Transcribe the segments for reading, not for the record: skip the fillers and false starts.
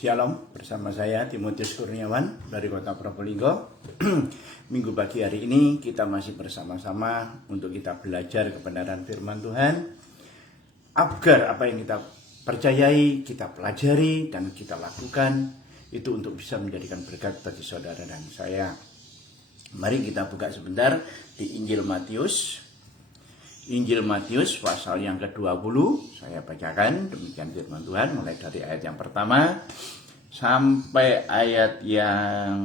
Shalom, bersama saya Timotius Kurniawan dari Kota Probolinggo. Minggu pagi hari ini kita masih bersama-sama untuk kita belajar kebenaran firman Tuhan, agar apa yang kita percayai, kita pelajari, dan kita lakukan itu untuk bisa menjadikan berkat bagi saudara dan saya. Mari kita buka sebentar di Injil Matius pasal yang ke-20. Saya bacakan demikian firman Tuhan mulai dari ayat yang pertama sampai ayat yang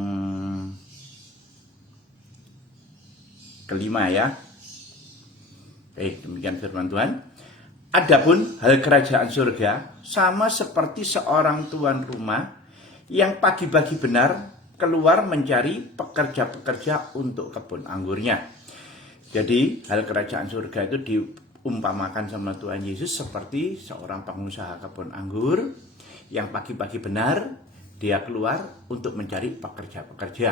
kelima ya. Demikian firman Tuhan. Adapun hal kerajaan surga sama seperti seorang tuan rumah yang pagi-pagi benar keluar mencari pekerja-pekerja untuk kebun anggurnya. Jadi hal kerajaan surga itu diumpamakan sama Tuhan Yesus seperti seorang pengusaha kebun anggur yang pagi-pagi benar dia keluar untuk mencari pekerja-pekerja.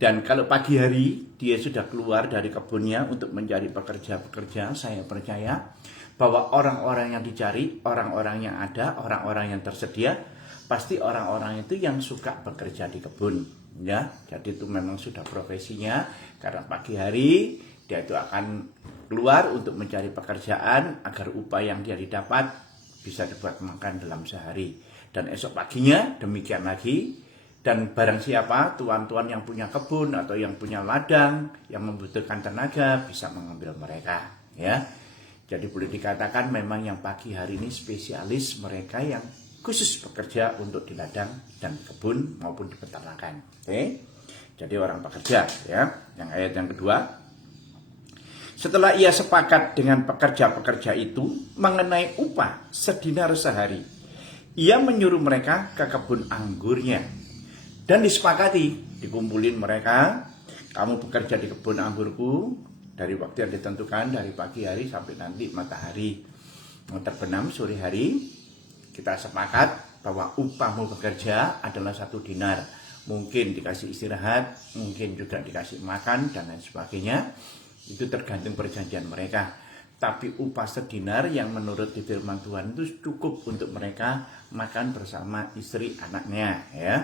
Dan kalau pagi hari dia sudah keluar dari kebunnya untuk mencari pekerja-pekerja, saya percaya bahwa orang-orang yang dicari, orang-orang yang ada, orang-orang yang tersedia, pasti orang-orang itu yang suka bekerja di kebun. Ya, jadi itu memang sudah profesinya, karena pagi hari dia itu akan keluar untuk mencari pekerjaan agar upah yang dia didapat bisa dibuat makan dalam sehari. Dan esok paginya demikian lagi. Dan barang siapa tuan-tuan yang punya kebun atau yang punya ladang yang membutuhkan tenaga bisa mengambil mereka. Ya, jadi boleh dikatakan memang yang pagi hari ini spesialis mereka yang khusus bekerja untuk di ladang dan kebun maupun di peternakan. Oke, jadi orang pekerja ya. Yang ayat yang kedua. Setelah ia sepakat dengan pekerja-pekerja itu mengenai upah sedinar sehari, ia menyuruh mereka ke kebun anggurnya. Dan disepakati, dikumpulin mereka, kamu bekerja di kebun anggurku dari waktu yang ditentukan, dari pagi hari sampai nanti matahari terbenam sore hari. Kita sepakat bahwa upahmu bekerja adalah 1 dinar. Mungkin dikasih istirahat, mungkin juga dikasih makan, dan lain sebagainya. Itu tergantung perjanjian mereka. Tapi upah sedinar yang menurut di firman Tuhan itu cukup untuk mereka makan bersama istri anaknya ya.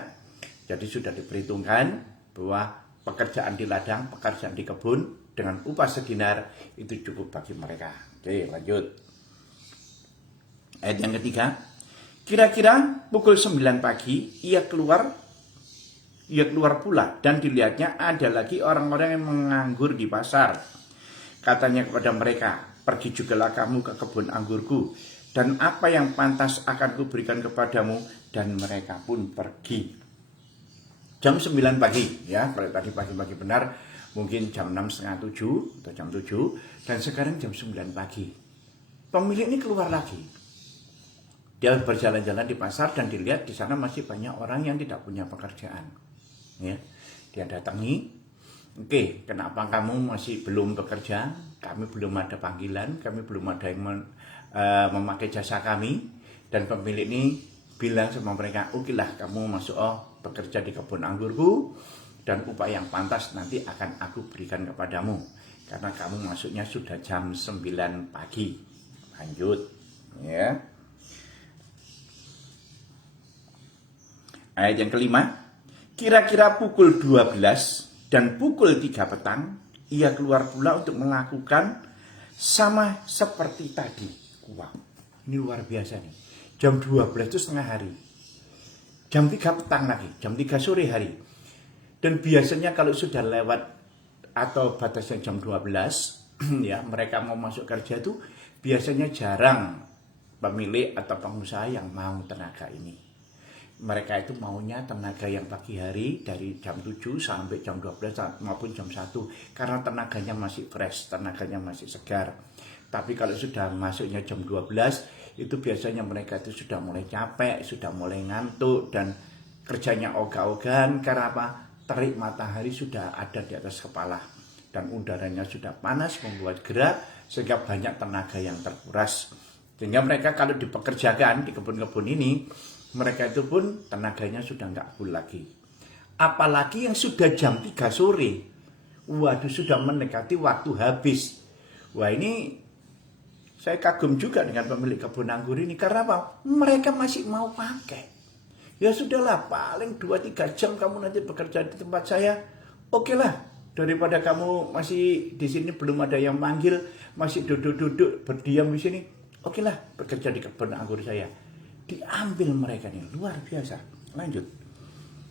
Jadi sudah diperhitungkan bahwa pekerjaan di ladang, pekerjaan di kebun dengan upah sedinar itu cukup bagi mereka. Oke, lanjut. Ayat yang ketiga. Kira-kira pukul 9 pagi ia keluar pula, dan dilihatnya ada lagi orang-orang yang menganggur di pasar. Katanya kepada mereka, pergi jugalah kamu ke kebun anggurku, dan apa yang pantas akan kuberikan kepadamu. Dan mereka pun pergi. Jam 9 pagi, ya, kalau tadi pagi-pagi benar, mungkin jam 6, setengah 7, atau jam 7, dan sekarang jam 9 pagi. Pemilik ini keluar lagi. Dia berjalan-jalan di pasar dan dilihat di sana masih banyak orang yang tidak punya pekerjaan. Ya, dia datangi. Oke, kenapa kamu masih belum bekerja? Kami belum ada panggilan, kami belum ada yang memakai jasa kami. Dan pemilik ini bilang sama mereka, okelah kamu masuk bekerja di kebun anggurku, dan upah yang pantas nanti akan aku berikan kepadamu. Karena kamu masuknya sudah jam 9 pagi. Lanjut, ya. Ayat yang kelima, kira-kira pukul 12 dan pukul 3 petang, ia keluar pula untuk melakukan sama seperti tadi. Wow, ini luar biasa nih. Jam 12 itu setengah hari. Jam 3 petang lagi, jam 3 sore hari. Dan biasanya kalau sudah lewat atau batasnya jam 12, ya, mereka mau masuk kerja itu biasanya jarang pemilik atau pengusaha yang mau tenaga ini. Mereka itu maunya tenaga yang pagi hari dari jam 7 sampai jam 12 maupun jam 1. Karena tenaganya masih fresh, tenaganya masih segar. Tapi kalau sudah masuknya jam 12, itu biasanya mereka itu sudah mulai capek, sudah mulai ngantuk, dan kerjanya ogah-ogahan. Karena apa? Terik matahari sudah ada di atas kepala. Dan udaranya sudah panas, membuat gerah, sehingga banyak tenaga yang terkuras. Sehingga mereka kalau dipekerjakan di kebun-kebun ini, mereka itu pun tenaganya sudah nggak full lagi. Apalagi yang sudah jam 3 sore. Waduh, sudah mendekati waktu habis. Wah, ini saya kagum juga dengan pemilik kebun anggur ini. Karena apa? Mereka masih mau pakai. Ya sudahlah, paling 2-3 jam kamu nanti bekerja di tempat saya. Oke lah, daripada kamu masih di sini belum ada yang manggil, masih duduk-duduk berdiam di sini. Oke lah, bekerja di kebun anggur saya. Diambil mereka nih, luar biasa. Lanjut.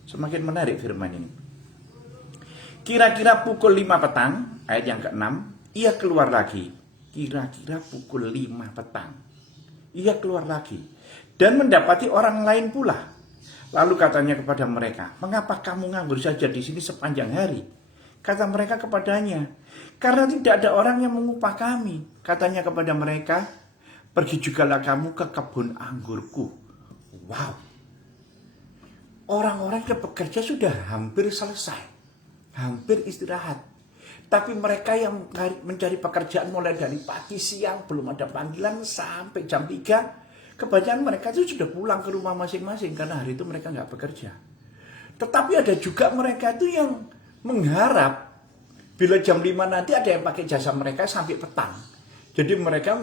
Semakin menarik firman ini. Kira-kira pukul 5 petang, ayat yang ke-6, ia keluar lagi. Kira-kira pukul 5 petang. Ia keluar lagi. Dan mendapati orang lain pula. Lalu katanya kepada mereka, mengapa kamu nganggur saja di sini sepanjang hari? Kata mereka kepadanya, karena tidak ada orang yang mengupah kami. Katanya kepada mereka, pergi jugalah kamu ke kebun anggurku. Wow. Orang-orang yang bekerja sudah hampir selesai. Hampir istirahat. Tapi mereka yang mencari pekerjaan mulai dari pagi, siang, belum ada panggilan sampai jam 3. Kebanyakan mereka itu sudah pulang ke rumah masing-masing karena hari itu mereka nggak bekerja. Tetapi ada juga mereka itu yang mengharap bila jam 5 nanti ada yang pakai jasa mereka sampai petang. Jadi mereka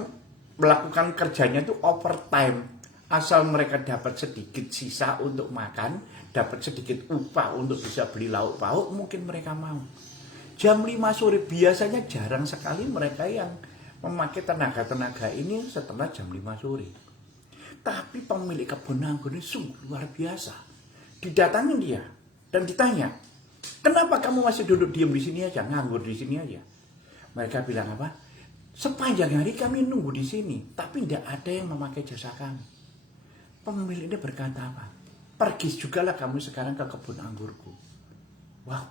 melakukan kerjanya itu overtime. Asal mereka dapat sedikit sisa untuk makan, dapat sedikit upah untuk bisa beli lauk pauk, mungkin mereka mau. Jam 5 sore biasanya jarang sekali mereka yang memakai tenaga-tenaga ini setelah jam 5 sore. Tapi pemilik kebun anggur ini sungguh luar biasa. Didatangi dia dan ditanya, kenapa kamu masih duduk diam di sini aja, nganggur di sini aja? Mereka bilang apa? Sepanjang hari kami nunggu di sini, tapi tidak ada yang memakai jasa kami. Pemilik ini berkata apa? Pergi jugalah kamu sekarang ke kebun anggurku. Wow,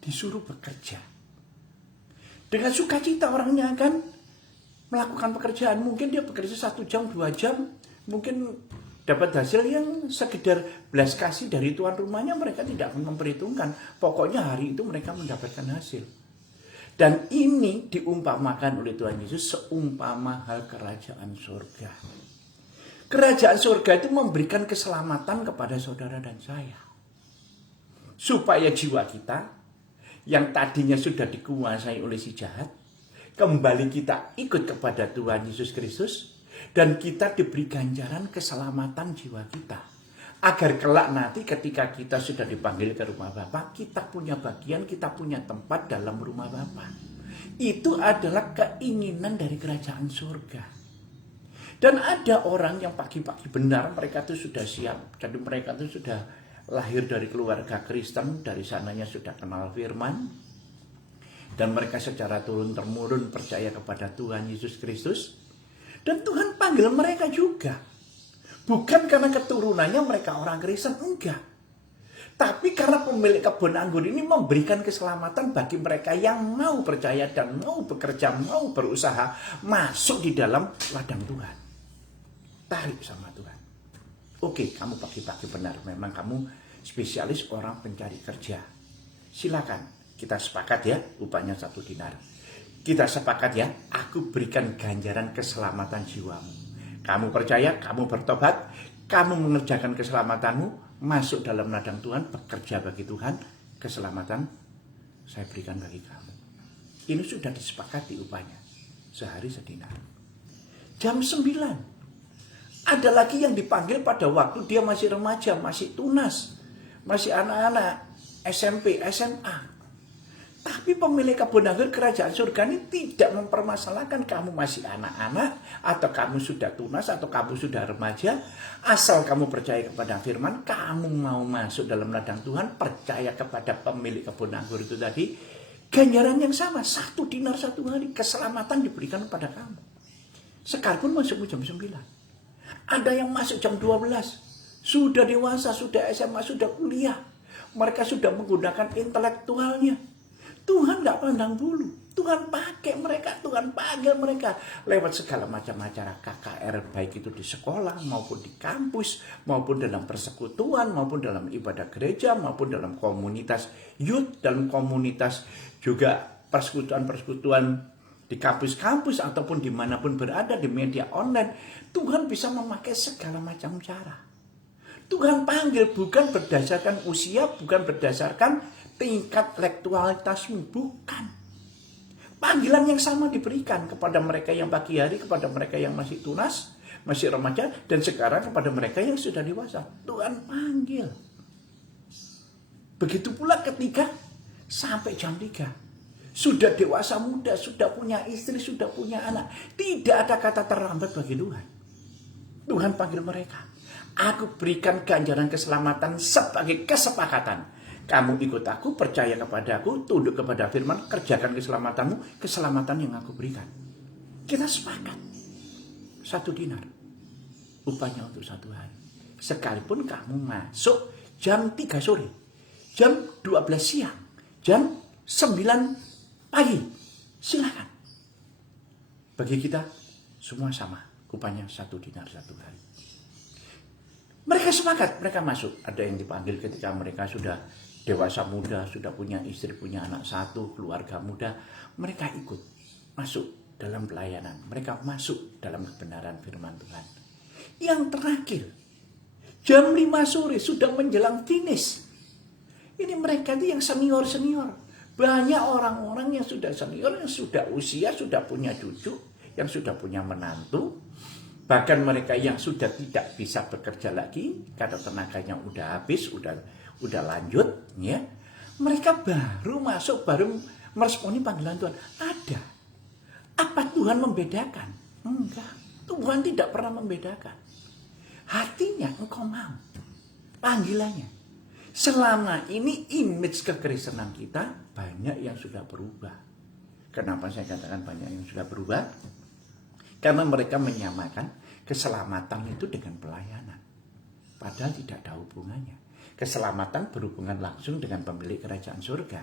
disuruh bekerja. Dengan sukacita orangnya akan melakukan pekerjaan. Mungkin dia bekerja 1 jam, 2 jam. Mungkin dapat hasil yang sekedar belas kasih dari tuan rumahnya. Mereka tidak akan memperhitungkan. Pokoknya hari itu mereka mendapatkan hasil. Dan ini diumpamakan oleh Tuhan Yesus seumpama hal kerajaan surga. Kerajaan surga itu memberikan keselamatan kepada saudara dan saya. Supaya jiwa kita yang tadinya sudah dikuasai oleh si jahat, kembali kita ikut kepada Tuhan Yesus Kristus dan kita diberi ganjaran keselamatan jiwa kita. Agar kelak nanti ketika kita sudah dipanggil ke rumah Bapa, kita punya bagian, kita punya tempat dalam rumah Bapa. Itu adalah keinginan dari kerajaan surga. Dan ada orang yang pagi-pagi benar, mereka itu sudah siap. Jadi mereka itu sudah lahir dari keluarga Kristen, dari sananya sudah kenal firman. Dan mereka secara turun-temurun percaya kepada Tuhan Yesus Kristus. Dan Tuhan panggil mereka juga. Bukan karena keturunannya mereka orang Kristen, enggak. Tapi karena pemilik kebun anggur ini memberikan keselamatan bagi mereka yang mau percaya dan mau bekerja, mau berusaha masuk di dalam ladang Tuhan. Tarik sama Tuhan. Oke, kamu pagi-pagi benar. Memang kamu spesialis orang pencari kerja. Silakan. Kita sepakat ya, upahnya 1 dinar. Kita sepakat ya, aku berikan ganjaran keselamatan jiwamu. Kamu percaya, kamu bertobat, kamu mengerjakan keselamatanmu, masuk dalam ladang Tuhan, bekerja bagi Tuhan, keselamatan saya berikan bagi kamu. Ini sudah disepakati upahnya, sehari sedinar. Jam 9, ada lagi yang dipanggil pada waktu dia masih remaja, masih tunas, masih anak-anak, SMP, SMA. Tapi pemilik kebun anggur kerajaan surga ini tidak mempermasalahkan kamu masih anak-anak, atau kamu sudah tunas, atau kamu sudah remaja. Asal kamu percaya kepada firman, kamu mau masuk dalam ladang Tuhan, percaya kepada pemilik kebun anggur itu tadi, ganjaran yang sama, 1 dinar 1 hari, keselamatan diberikan kepada kamu. Sekalipun masuk jam 9. Ada yang masuk jam 12, sudah dewasa, sudah SMA, sudah kuliah. Mereka sudah menggunakan intelektualnya. Tuhan tidak pandang bulu. Tuhan pakai mereka, Tuhan panggil mereka lewat segala macam acara KKR, baik itu di sekolah maupun di kampus, maupun dalam persekutuan, maupun dalam ibadah gereja, maupun dalam komunitas youth, dalam komunitas juga persekutuan-persekutuan di kampus-kampus ataupun dimanapun berada di media online. Tuhan bisa memakai segala macam cara. Tuhan panggil bukan berdasarkan usia, bukan berdasarkan tingkat intelektualitasmu, bukan. Panggilan yang sama diberikan kepada mereka yang pagi hari, kepada mereka yang masih tunas, masih remaja, dan sekarang kepada mereka yang sudah dewasa. Tuhan panggil. Begitu pula ketika sampai jam 3. Sudah dewasa muda, sudah punya istri, sudah punya anak. Tidak ada kata terlambat bagi Tuhan. Tuhan panggil mereka. Aku berikan ganjaran keselamatan sebagai kesepakatan. Kamu ikut aku, percaya kepada aku, tunduk kepada firman, kerjakan keselamatanmu, keselamatan yang aku berikan. Kita sepakat. 1 dinar. Upahnya untuk 1 hari. Sekalipun kamu masuk jam 3 sore, jam 12 siang, jam 9 pagi. Silakan. Bagi kita, semua sama. Upahnya 1 dinar 1 hari. Mereka sepakat, mereka masuk. Ada yang dipanggil ketika mereka sudah dewasa muda, sudah punya istri, punya anak 1, keluarga muda. Mereka ikut masuk dalam pelayanan. Mereka masuk dalam kebenaran firman Tuhan. Yang terakhir, jam 5 sore sudah menjelang finish. Ini mereka itu yang senior-senior. Banyak orang-orang yang sudah senior, yang sudah usia, sudah punya cucu, yang sudah punya menantu. Bahkan mereka yang sudah tidak bisa bekerja lagi karena tenaganya udah habis, udah lanjut, ya. Mereka baru masuk, baru meresponi panggilan Tuhan. Ada. Apa Tuhan membedakan? Enggak. Tuhan tidak pernah membedakan. Hatinya engkau mau. Panggilannya. Selama ini image kekristenan kita banyak yang sudah berubah. Kenapa saya katakan banyak yang sudah berubah? Karena mereka menyamakan keselamatan itu dengan pelayanan. Padahal tidak ada hubungannya. Keselamatan berhubungan langsung dengan pemilik kerajaan surga.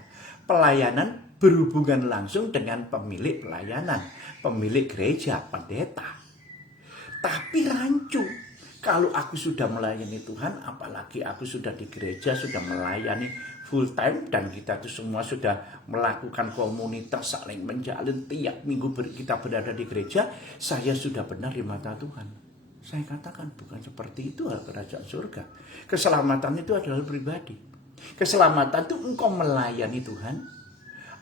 Pelayanan berhubungan langsung dengan pemilik pelayanan. Pemilik gereja, pendeta. Tapi rancu. Kalau aku sudah melayani Tuhan, apalagi aku sudah di gereja, sudah melayani full time, dan kita itu semua sudah melakukan komunitas, saling menjalin, tiap minggu kita berada di gereja, saya sudah benar di mata Tuhan. Saya katakan bukan seperti itu hal kerajaan surga. Keselamatan itu adalah pribadi. Keselamatan itu engkau melayani Tuhan,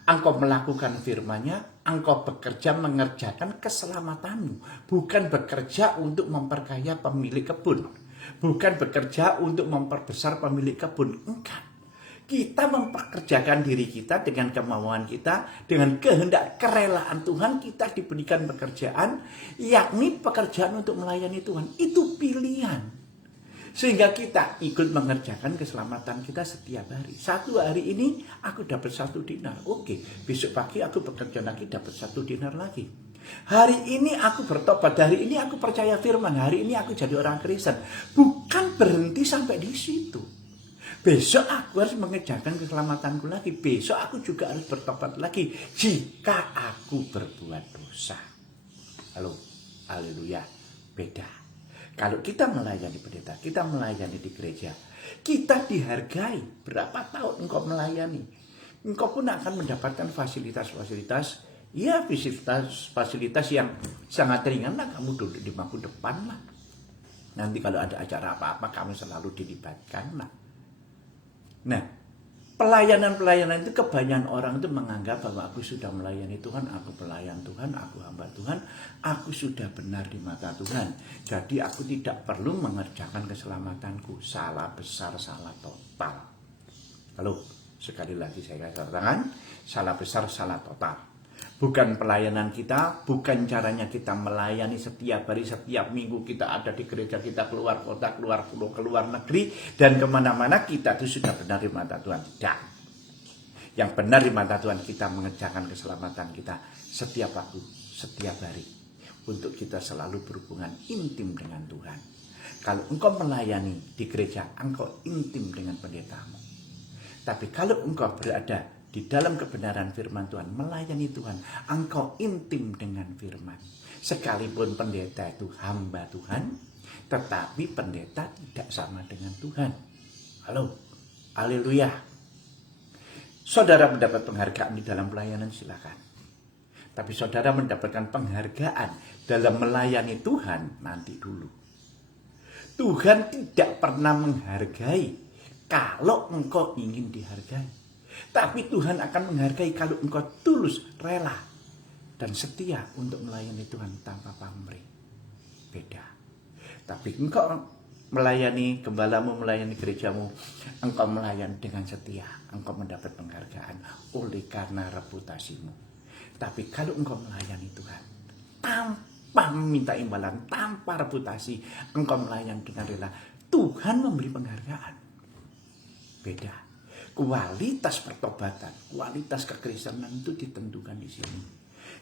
engkau melakukan firman-Nya, engkau bekerja mengerjakan keselamatanmu. Bukan bekerja untuk memperkaya pemilik kebun. Bukan bekerja untuk memperbesar pemilik kebun. Enggak. Kita mempekerjakan diri kita dengan kemauan kita, dengan kehendak kerelaan Tuhan, kita diberikan pekerjaan, yakni pekerjaan untuk melayani Tuhan. Itu pilihan. Sehingga kita ikut mengerjakan keselamatan kita setiap hari. 1 hari ini aku dapat 1 dinar. Oke, besok pagi aku bekerja lagi dapat 1 dinar lagi. Hari ini aku bertobat, hari ini aku percaya firman, hari ini aku jadi orang Kristen. Bukan berhenti sampai di situ. Besok aku harus mengerjakan keselamatanku lagi. Besok aku juga harus bertobat lagi jika aku berbuat dosa. Halo, haleluya, beda. Kalau kita melayani pendeta, kita melayani di gereja, kita dihargai. Berapa tahun engkau melayani, engkau pun akan mendapatkan fasilitas-fasilitas. Ya, fasilitas yang sangat ringan lah. Kamu duduk di bangku depan lah. Nanti kalau ada acara apa-apa, kamu selalu dilibatkan lah. Nah, pelayanan-pelayanan itu kebanyakan orang itu menganggap bahwa aku sudah melayani Tuhan, aku pelayan Tuhan, aku hamba Tuhan, aku sudah benar di mata Tuhan. Jadi aku tidak perlu mengerjakan keselamatanku. Salah besar, salah total. Halo, sekali lagi saya katakan, salah besar, salah total. Bukan pelayanan kita, bukan caranya kita melayani setiap hari, setiap minggu kita ada di gereja, kita keluar kota, keluar pulau, keluar negeri, dan kemana-mana kita itu sudah benar di mata Tuhan. Tidak. Yang benar di mata Tuhan kita mengerjakan keselamatan kita setiap waktu, setiap hari. Untuk kita selalu berhubungan intim dengan Tuhan. Kalau engkau melayani di gereja, engkau intim dengan pendetamu. Tapi kalau engkau berada di dalam kebenaran firman Tuhan, melayani Tuhan, engkau intim dengan firman. Sekalipun pendeta itu hamba Tuhan, tetapi pendeta tidak sama dengan Tuhan. Halo, haleluya. Saudara mendapat penghargaan di dalam pelayanan, silakan. Tapi saudara mendapatkan penghargaan dalam melayani Tuhan, nanti dulu. Tuhan tidak pernah menghargai kalau engkau ingin dihargai. Tapi Tuhan akan menghargai kalau engkau tulus, rela, dan setia untuk melayani Tuhan tanpa pamrih. Beda. Tapi engkau melayani gembalamu, melayani gerejamu, engkau melayani dengan setia, engkau mendapat penghargaan oleh karena reputasimu. Tapi kalau engkau melayani Tuhan tanpa meminta imbalan, tanpa reputasi, engkau melayani dengan rela, Tuhan memberi penghargaan. Beda. Kualitas pertobatan, kualitas kekristenan itu ditentukan di sini.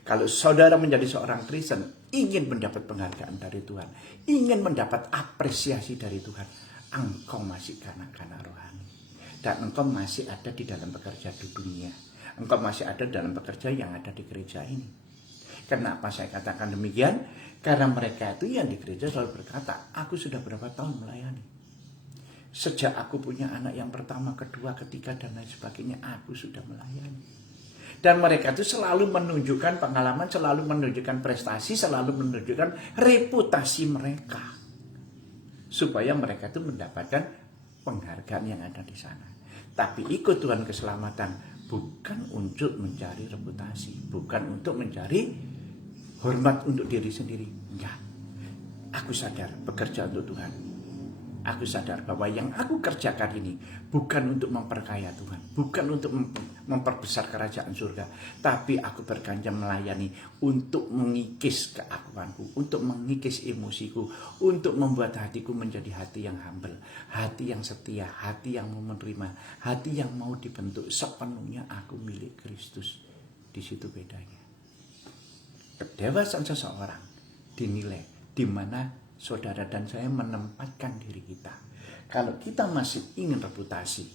Kalau saudara menjadi seorang Kristen, ingin mendapat penghargaan dari Tuhan, ingin mendapat apresiasi dari Tuhan, engkau masih kanak-kanak rohani. Dan engkau masih ada di dalam pekerja di dunia. Engkau masih ada dalam pekerja yang ada di gereja ini. Kenapa saya katakan demikian? Karena mereka itu yang di gereja selalu berkata, aku sudah berapa tahun melayani. Sejak aku punya anak yang pertama, kedua, ketiga, dan lain sebagainya, aku sudah melayani. Dan mereka itu selalu menunjukkan pengalaman, selalu menunjukkan prestasi, selalu menunjukkan reputasi mereka. Supaya mereka itu mendapatkan penghargaan yang ada di sana. Tapi ikut Tuhan keselamatan bukan untuk mencari reputasi, bukan untuk mencari hormat untuk diri sendiri. Enggak. Aku sadar bekerja untuk Tuhan. Aku sadar bahwa yang aku kerjakan ini bukan untuk memperkaya Tuhan, bukan untuk memperbesar kerajaan surga, tapi aku berganjam melayani untuk mengikis keakuanku, untuk mengikis emosiku, untuk membuat hatiku menjadi hati yang humble, hati yang setia, hati yang mau menerima, hati yang mau dibentuk sepenuhnya aku milik Kristus. Di situ bedanya. Kedewasaan seseorang dinilai di mana saudara dan saya menempatkan diri kita. Kalau kita masih ingin reputasi,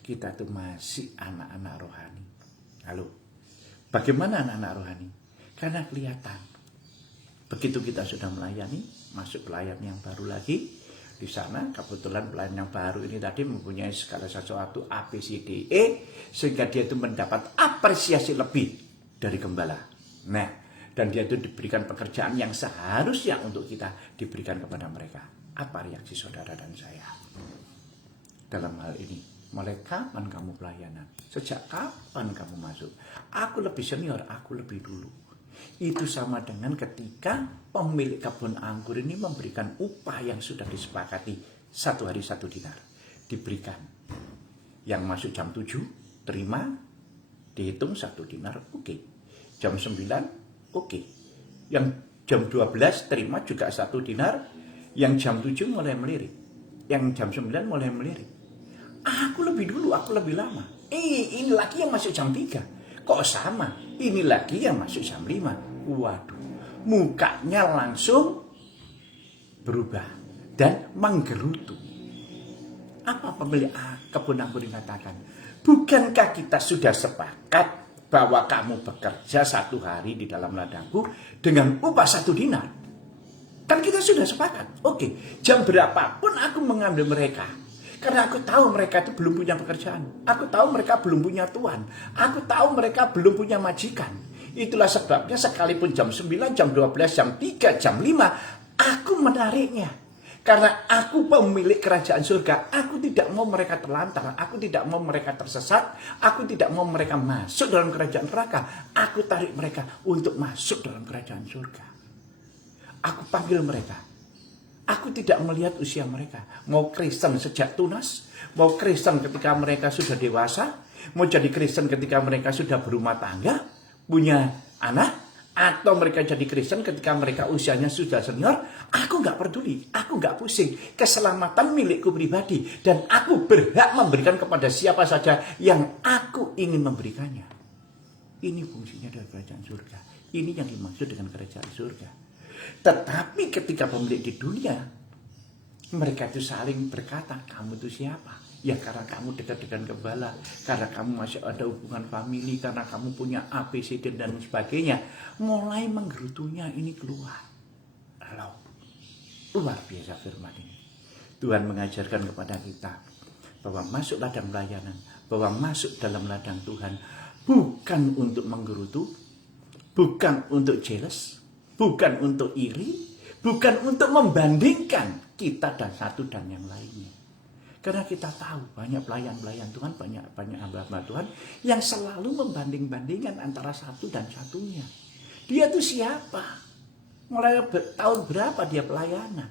kita tuh masih anak-anak rohani. Lalu, bagaimana anak-anak rohani? Karena kelihatan. Begitu kita sudah melayani, masuk pelayan yang baru lagi. Di sana kebetulan pelayan yang baru ini tadi mempunyai segala sesuatu A, B, C, D, E. Sehingga dia itu mendapat apresiasi lebih dari gembala. Nah, dan dia itu diberikan pekerjaan yang seharusnya untuk kita diberikan kepada mereka. Apa reaksi saudara dan saya dalam hal ini? Mulai kapan kamu pelayanan? Sejak kapan kamu masuk? Aku lebih senior, aku lebih dulu. Itu sama dengan ketika pemilik kebun anggur ini memberikan upah yang sudah disepakati 1 hari 1 dinar. Diberikan. Yang masuk jam 7, terima, dihitung 1 dinar, oke. Jam 9, oke. Yang jam 12 terima juga 1 dinar. Yang jam 7 mulai melirik. Yang jam 9 mulai melirik. Aku lebih dulu, aku lebih lama. Ini lagi yang masuk jam 3. Kok sama? Ini lagi yang masuk jam 5. Waduh. Mukanya langsung berubah. Dan menggerutu. Apa pemilik kebun anggur katakan? Bukankah kita sudah sepakat bahwa kamu bekerja 1 hari di dalam ladangku dengan upah 1 dinar. Kan kita sudah sepakat. Oke, jam berapapun aku mengambil mereka. Karena aku tahu mereka itu belum punya pekerjaan. Aku tahu mereka belum punya tuan. Aku tahu mereka belum punya majikan. Itulah sebabnya sekalipun jam 9, jam 12, jam 3, jam 5, aku menariknya. Karena aku pemilik kerajaan surga, aku tidak mau mereka terlantar, aku tidak mau mereka tersesat, aku tidak mau mereka masuk dalam kerajaan neraka. Aku tarik mereka untuk masuk dalam kerajaan surga. Aku panggil mereka. Aku tidak melihat usia mereka. Mau Kristen sejak tunas, mau Kristen ketika mereka sudah dewasa, mau jadi Kristen ketika mereka sudah berumah tangga, punya anak, atau mereka jadi Kristen ketika mereka usianya sudah senior. Aku gak peduli, aku gak pusing. Keselamatan milikku pribadi. Dan aku berhak memberikan kepada siapa saja yang aku ingin memberikannya. Ini fungsinya dari kerajaan surga. Ini yang dimaksud dengan kerajaan surga. Tetapi ketika pemilik di dunia, mereka itu saling berkata, kamu itu siapa? Ya karena kamu dekat dengan gembala, karena kamu masih ada hubungan famili, karena kamu punya A, B, C, D, dan sebagainya. Mulai menggerutunya ini keluar. Lalu, luar biasa firman ini. Tuhan mengajarkan kepada kita bahwa masuk ladang pelayanan, bahwa masuk dalam ladang Tuhan bukan untuk menggerutu, bukan untuk jealous, bukan untuk iri, bukan untuk membandingkan kita dan satu dan yang lainnya. Karena kita tahu banyak pelayan-pelayan Tuhan, banyak hamba-hamba Tuhan yang selalu membanding-bandingkan antara satu dan satunya. Dia itu siapa? Mulai tahun berapa dia pelayanan?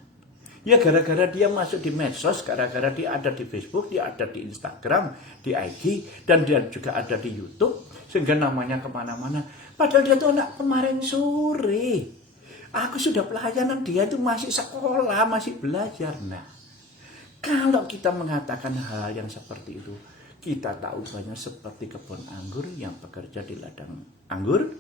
Ya gara-gara dia masuk di medsos, gara-gara dia ada di Facebook, dia ada di Instagram, di IG, dan dia juga ada di YouTube, sehingga namanya kemana-mana. Padahal dia tuh anak kemarin sore. Aku sudah pelayanan, dia itu masih sekolah, masih belajar. Nah, kalau kita mengatakan hal yang seperti itu, kita tahu banyak seperti kebun anggur yang bekerja di ladang anggur,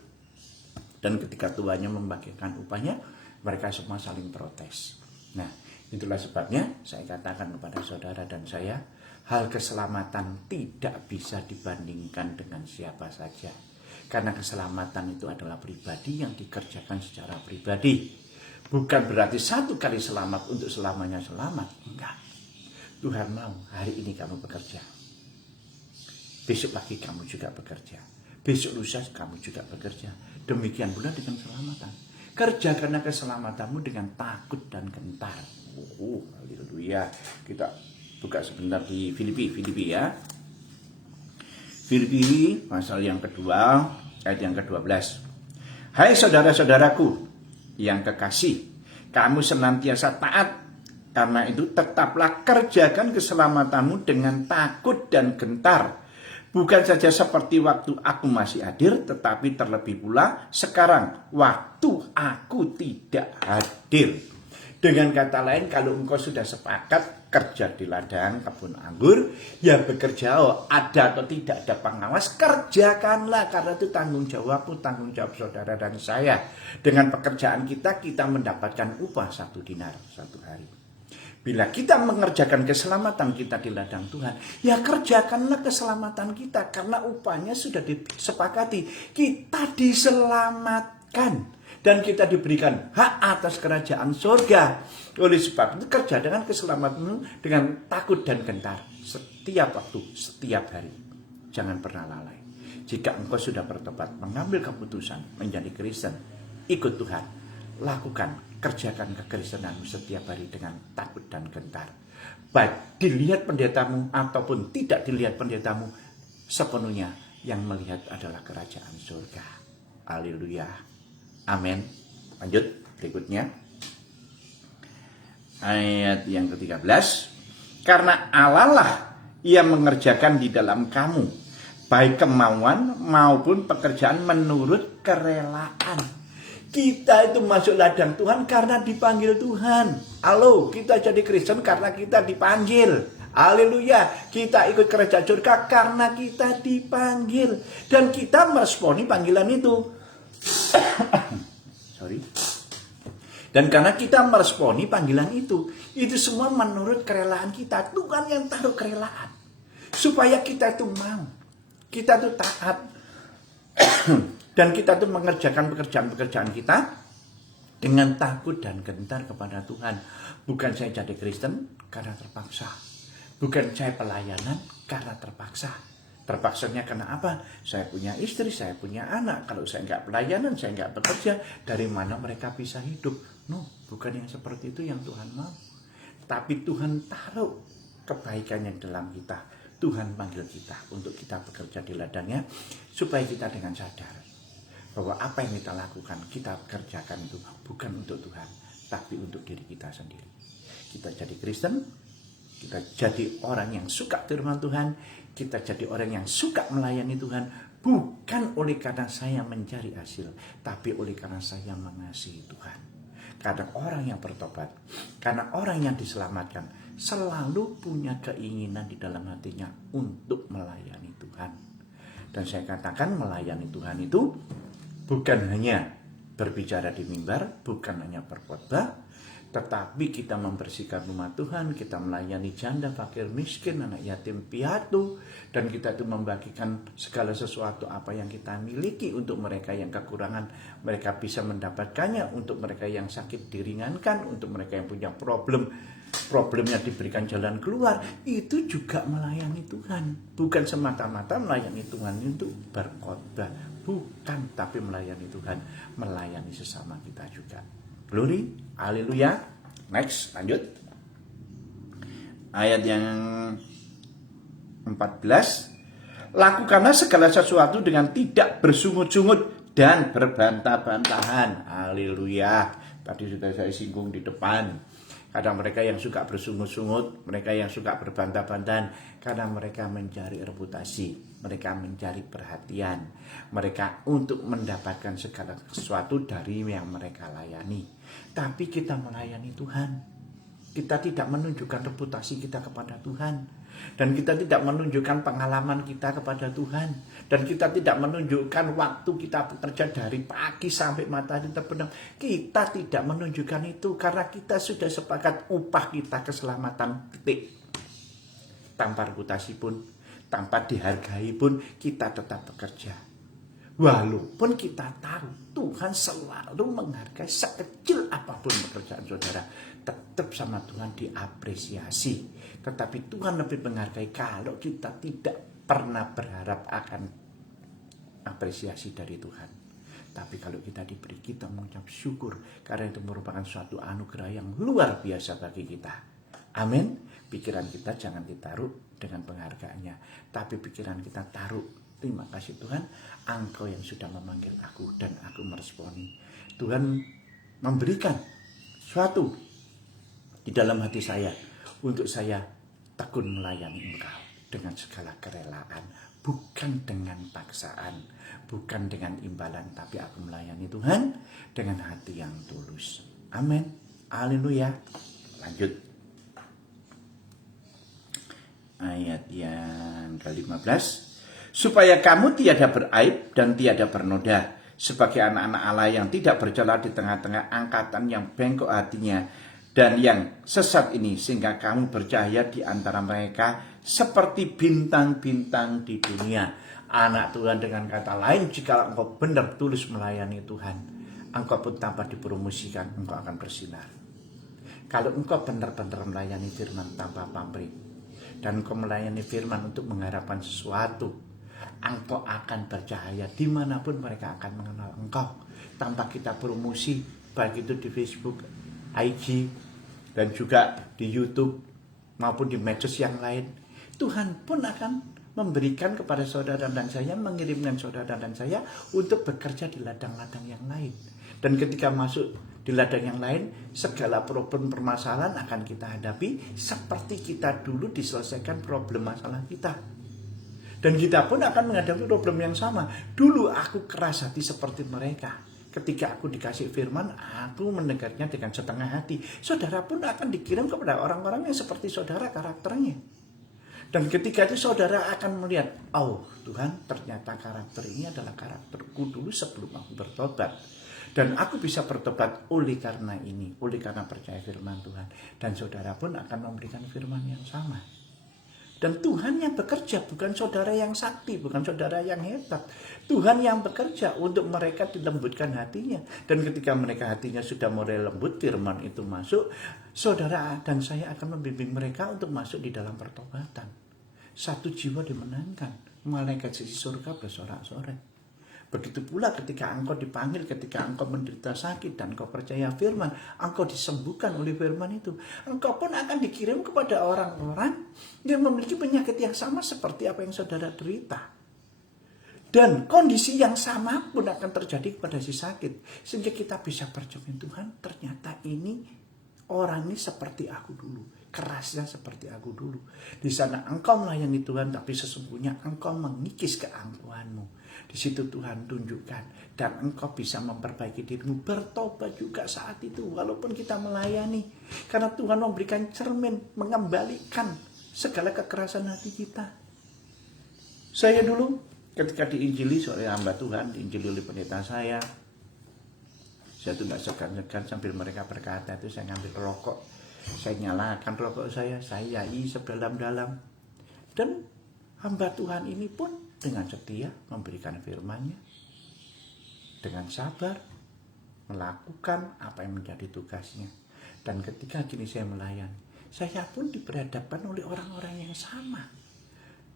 dan ketika tuannya membagikan upahnya, mereka semua saling protes. Nah, itulah sebabnya saya katakan kepada saudara dan saya, hal keselamatan tidak bisa dibandingkan dengan siapa saja. Karena keselamatan itu adalah pribadi yang dikerjakan secara pribadi. Bukan berarti satu kali selamat untuk selamanya selamat. Enggak. Tuhan mau hari ini kamu bekerja. Besok pagi kamu juga bekerja. Besok lusa kamu juga bekerja. Demikian pula dengan keselamatan. Kerjakanlah keselamatanmu dengan takut dan gentar. Haleluya. Kita buka sebentar di Filipi ya. Filipi pasal yang kedua, ayat yang ke-12. Hai saudara-saudaraku yang kekasih, kamu senantiasa taat. Karena itu tetaplah kerjakan keselamatanmu dengan takut dan gentar. Bukan saja seperti waktu aku masih hadir, tetapi terlebih pula sekarang waktu aku tidak hadir. Dengan kata lain, kalau engkau sudah sepakat kerja di ladang kebun anggur, ya bekerja, ada atau tidak ada pengawas, kerjakanlah. Karena itu tanggung jawabmu, tanggung jawab saudara dan saya. Dengan pekerjaan kita mendapatkan upah 1 dinar 1 hari. Bila kita mengerjakan keselamatan kita di ladang Tuhan, ya kerjakanlah keselamatan kita. Karena upahnya sudah disepakati. Kita diselamatkan. Dan kita diberikan hak atas kerajaan surga. Oleh sebab itu kerja dengan keselamatanmu dengan takut dan gentar. Setiap waktu, setiap hari. Jangan pernah lalai. Jika engkau sudah bertobat, mengambil keputusan menjadi Kristen, ikut Tuhan, lakukan, kerjakan kekristenanmu setiap hari dengan takut dan gentar. Baik dilihat pendetamu ataupun tidak dilihat pendetamu, sepenuhnya yang melihat adalah kerajaan surga. Haleluya. Amin. Lanjut berikutnya. Ayat yang ke-13. Karena Allah lah yang mengerjakan di dalam kamu, baik kemauan maupun pekerjaan menurut kerelaan. Kita itu masuk ladang Tuhan karena dipanggil Tuhan. Halo, kita jadi Kristen karena kita dipanggil. Haleluya. Kita ikut kerajaan surga karena kita dipanggil. Dan kita meresponi panggilan itu. Dan karena kita meresponi panggilan itu semua menurut kerelaan kita. Tuhan yang taruh kerelaan supaya kita itu mau, kita itu taat, dan kita itu mengerjakan pekerjaan-pekerjaan kita dengan takut dan gentar kepada Tuhan. Bukan saya jadi Kristen karena terpaksa, bukan saya pelayanan karena terpaksa. Terpaksanya karena apa? Saya punya istri, saya punya anak. Kalau saya nggak pelayanan, saya nggak bekerja, dari mana mereka bisa hidup? No, bukan yang seperti itu yang Tuhan mau. Tapi Tuhan taruh kebaikan yang dalam kita. Tuhan panggil kita untuk kita bekerja di ladangnya, supaya kita dengan sadar bahwa apa yang kita lakukan, kita kerjakan itu bukan untuk Tuhan, tapi untuk diri kita sendiri. Kita jadi Kristen, kita jadi orang yang suka firman Tuhan, kita jadi orang yang suka melayani Tuhan, bukan oleh karena saya mencari hasil, tapi oleh karena saya mengasihi Tuhan. Karena orang yang bertobat, karena orang yang diselamatkan, selalu punya keinginan di dalam hatinya untuk melayani Tuhan. Dan saya katakan melayani Tuhan itu bukan hanya berbicara di mimbar, bukan hanya berkhotbah, tetapi kita membersihkan rumah Tuhan, kita melayani janda, fakir, miskin, anak yatim, piatu, dan kita itu membagikan segala sesuatu apa yang kita miliki untuk mereka yang kekurangan, mereka bisa mendapatkannya, untuk mereka yang sakit diringankan, untuk mereka yang punya problemnya diberikan jalan keluar. Itu juga melayani Tuhan. Bukan semata-mata melayani Tuhan itu berkhotbah, bukan, tapi melayani Tuhan, melayani sesama kita juga. Glory, haleluya. Next, lanjut. Ayat yang 14. Lakukanlah segala sesuatu dengan tidak bersungut-sungut dan berbantah-bantahan. Haleluya. Tadi sudah saya singgung di depan. Kadang mereka yang suka bersungut-sungut, mereka yang suka berbantah-bantahan, karena mereka mencari reputasi, mereka mencari perhatian, mereka untuk mendapatkan segala sesuatu dari yang mereka layani. Tapi kita melayani Tuhan, kita tidak menunjukkan reputasi kita kepada Tuhan, dan kita tidak menunjukkan pengalaman kita kepada Tuhan, dan kita tidak menunjukkan waktu kita bekerja dari pagi sampai matahari terbenam. Kita tidak menunjukkan itu karena kita sudah sepakat upah kita keselamatan, titik. Tanpa reputasi pun, tanpa dihargai pun, kita tetap bekerja. Walaupun kita tahu Tuhan selalu menghargai sekecil apapun pekerjaan saudara, tetap sama Tuhan diapresiasi. Tetapi Tuhan lebih menghargai kalau kita tidak pernah berharap akan apresiasi dari Tuhan. Tapi kalau kita diberi, kita mengucap syukur karena itu merupakan suatu anugerah yang luar biasa bagi kita. Amin. Pikiran kita jangan ditaruh dengan penghargaannya, tapi pikiran kita taruh, terima kasih Tuhan, Engkau yang sudah memanggil aku dan aku meresponi. Tuhan memberikan suatu di dalam hati saya untuk saya tekun melayani Engkau dengan segala kerelaan, bukan dengan paksaan, bukan dengan imbalan, tapi aku melayani Tuhan dengan hati yang tulus. Amin. Haleluya. Lanjut. Ayat yang ke-15. Supaya kamu tiada beraib dan tiada bernoda, sebagai anak-anak Allah yang tidak bercela di tengah-tengah angkatan yang bengkok hatinya dan yang sesat ini, sehingga kamu bercahaya di antara mereka seperti bintang-bintang di dunia. Anak Tuhan, dengan kata lain, jika engkau benar tulus melayani Tuhan, engkau pun tanpa dipromosikan, engkau akan bersinar. Kalau engkau benar-benar melayani firman tanpa pamrih, dan engkau melayani firman untuk mengharapkan sesuatu, engkau akan bercahaya dimanapun mereka akan mengenal engkau. Tanpa kita promosi, baik itu di Facebook, IG, dan juga di YouTube maupun di medsos yang lain, Tuhan pun akan memberikan kepada saudara dan saya, mengirimkan saudara dan saya untuk bekerja di ladang-ladang yang lain. Dan ketika masuk di ladang yang lain, segala problem permasalahan akan kita hadapi seperti kita dulu diselesaikan problem masalah kita. Dan kita pun akan menghadapi problem yang sama. Dulu aku keras hati seperti mereka. Ketika aku dikasih firman, aku mendengarnya dengan setengah hati. Saudara pun akan dikirim kepada orang-orang yang seperti saudara karakternya. Dan ketika itu saudara akan melihat, oh Tuhan, ternyata karakter ini adalah karakterku dulu sebelum aku bertobat. Dan aku bisa bertobat oleh karena ini, oleh karena percaya firman Tuhan. Dan saudara pun akan memberikan firman yang sama. Dan Tuhan yang bekerja, bukan saudara yang sakti, bukan saudara yang hebat. Tuhan yang bekerja untuk mereka dilembutkan hatinya. Dan ketika mereka hatinya sudah mulai lembut, firman itu masuk, saudara dan saya akan membimbing mereka untuk masuk di dalam pertobatan. Satu jiwa dimenangkan, malaikat sisi surga bersorak-sorai. Begitu pula ketika engkau dipanggil, ketika engkau menderita sakit dan engkau percaya firman, engkau disembuhkan oleh firman itu. Engkau pun akan dikirim kepada orang-orang yang memiliki penyakit yang sama seperti apa yang saudara derita. Dan kondisi yang sama pun akan terjadi kepada si sakit. Sehingga kita bisa bercermin, Tuhan, ternyata ini orang ini seperti aku dulu. Kerasnya seperti aku dulu. Di sana engkau melayani Tuhan, tapi sesungguhnya engkau mengikis keangkuhanmu. Di situ Tuhan tunjukkan, dan engkau bisa memperbaiki dirimu, bertobat juga saat itu, walaupun kita melayani. Karena Tuhan memberikan cermin, mengembalikan segala kekerasan hati kita. Saya dulu ketika diinjili oleh hamba Tuhan, diinjili oleh pendeta saya tuh gak segan-segan sambil mereka berkata itu, saya ngambil rokok, saya nyalakan rokok saya yai sedalam-dalam. Dan hamba Tuhan ini pun dengan setia memberikan firman-Nya, dengan sabar melakukan apa yang menjadi tugasnya. Dan ketika kini saya melayani, saya pun diperhadapkan oleh orang-orang yang sama.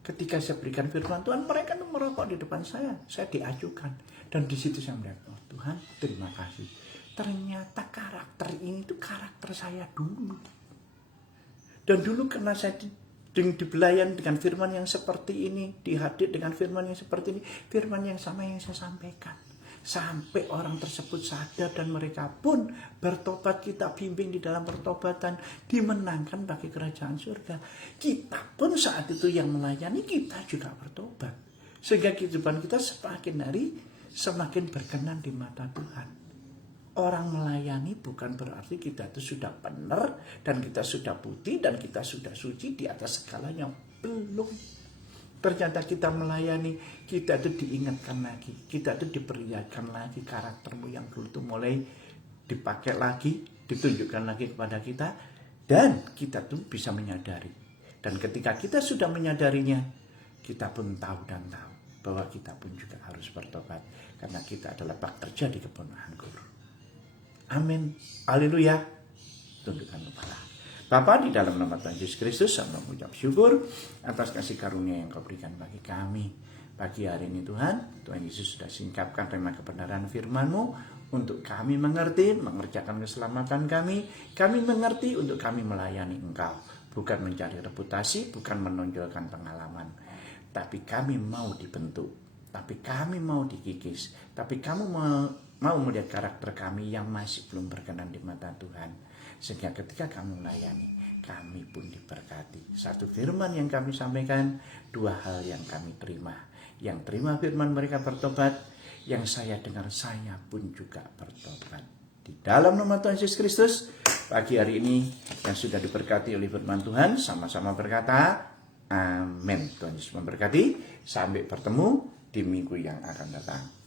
Ketika saya berikan firman Tuhan, mereka merokok di depan saya diajukan. Dan di situ saya melihat, oh Tuhan, terima kasih. Ternyata karakter ini itu karakter saya dulu. Dan dulu karena saya dibelayan dengan firman yang seperti ini, dihadir dengan firman yang seperti ini, firman yang sama yang saya sampaikan. sampai orang tersebut sadar dan mereka pun bertobat. Kita bimbing di dalam pertobatan, dimenangkan bagi kerajaan surga. Kita pun saat itu yang melayani, kita juga bertobat, sehingga kehidupan kita semakin hari semakin berkenan di mata Tuhan. Orang melayani bukan berarti kita itu sudah benar dan kita sudah putih dan kita sudah suci di atas segalanya. Belum. Ternyata kita melayani, kita itu diingatkan lagi, kita itu diperlihatkan lagi karaktermu yang dulu itu mulai dipakai lagi, ditunjukkan lagi kepada kita, dan kita tuh bisa menyadari. Dan ketika kita sudah menyadarinya, kita pun tahu dan tahu bahwa kita pun juga harus bertobat, karena kita adalah pekerja di kebun anggur. Amin. Haleluya. Tundukkan kepala. Bapa, di dalam nama Tuhan Yesus Kristus, saya mengucap syukur atas kasih karunia yang Kau berikan bagi kami. Pagi hari ini Tuhan Yesus sudah singkapkan rema kebenaran firman-Mu untuk kami mengerti, mengerjakan keselamatan kami. Kami mengerti untuk kami melayani Engkau. Bukan mencari reputasi, bukan menonjolkan pengalaman. Tapi kami mau dibentuk. Tapi kami mau dikikis. Tapi kamu mau melihat karakter kami yang masih belum berkenan di mata Tuhan. Sehingga ketika kamu melayani, kami pun diberkati. Satu firman yang kami sampaikan, dua hal yang kami terima. Yang terima firman mereka bertobat, yang saya dengar saya pun juga bertobat. Di dalam nama Tuhan Yesus Kristus, pagi hari ini yang sudah diberkati oleh firman Tuhan, sama-sama berkata, amin. Tuhan Yesus memberkati. Sampai bertemu di minggu yang akan datang.